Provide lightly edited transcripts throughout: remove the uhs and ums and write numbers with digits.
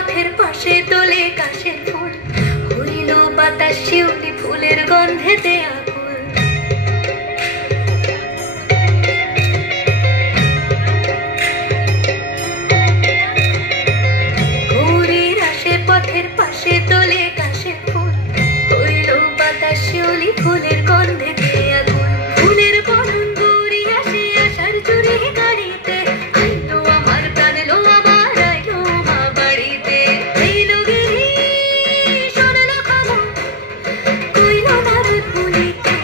পথের পাশে তোলে কাশের ফুল, হইল বাতাস শিউলি ফুলের গন্ধেতে আকুল। গৌরীর আসে পথের পাশে তোলে কাশের ফুল, হইল বাতাস শিউলি ফুলের গন্ধেতে আকুল। ফুলের বরণ গৌরী আসে আশার জুড়ে গাড়িতে, আইলো আমার প্রাণ লো আমার আইলো মা বাড়িতে। এইলো গিরি শোনালো খবর, কইলো নারদ মুনিতে,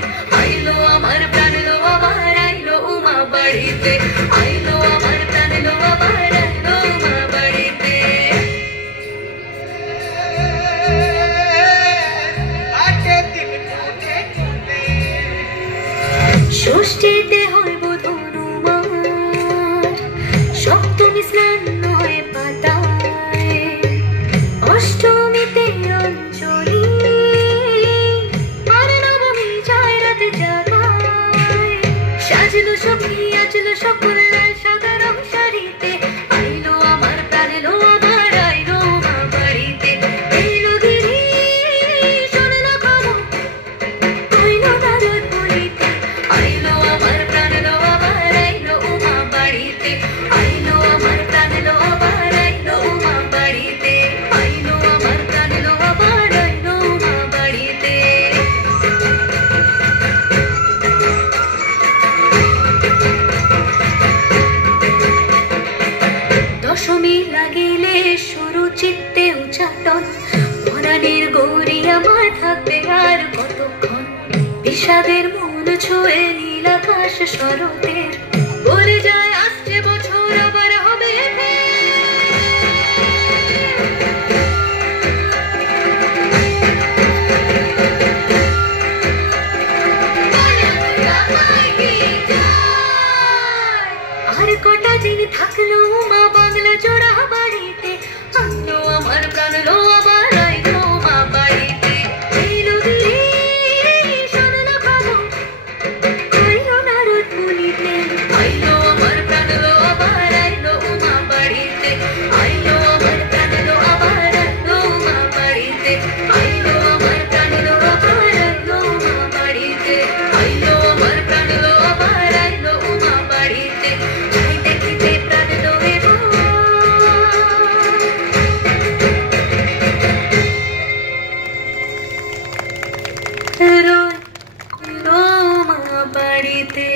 আইলো আমার প্রাণ লো আমার আইলো মা বাড়িতে, আইলো আমার প্রাণ লো আমার আইলো মা বাড়িতে। ষষ্ঠীতে হয় ধনুমার, সপ্তমী স্নান হয় পাতায়, অষ্টমীতে অঞ্জলি, আর নবমী যায় রাত জাগায়। সাজলো সখী আজলো সকল লাল সাদা রং শাড়িতে, আইলো আমার প্রাণ লো আমার আইলো মা বাড়িতে। এইলো গিরি শোনালো খবর, কইলো নারদ মুনিতে, আইলো আমার প্রাণ লো আমার আইলো মা বাড়িতে, আইলো আমার প্রাণ লো আমার আইলো মা বাড়িতে, আইলো আমার প্রাণ লো আমার আইলো মা বাড়িতে। দশমী লাগিলে শুরু চিত্তে উচ্চাটন, পরাণের গৌরী আমার থাকবে আর কতক্ষণ। বিষাদের মন ছুঁয়ে নীল আকাশ শরতের, বলে যায় আসছে বছর আবার হবে আর কটা দিন থাকলো মা বাংলা জোড়া বাড়িতে, আনলো আমার প্রাণ লো আমার আইলো মা বাড়িতে। এইলো গিরি শোনালো খবর, কইলো নারদ মুনিতে, আইলো আমার প্রাণ লো আমার আইলো মা বাড়িতে, আইলো আমার প্রাণ লো আমার আইলো মা বাড়িতে, আইলো আমার প্রাণ লো আমার আইলো মা বাড়িতে, আইলো আমার প্রাণ লো আমার আইলো মা বাড়িতে। যাই দেখিতে প্রাণ লো রইলো মা বাড়িতে।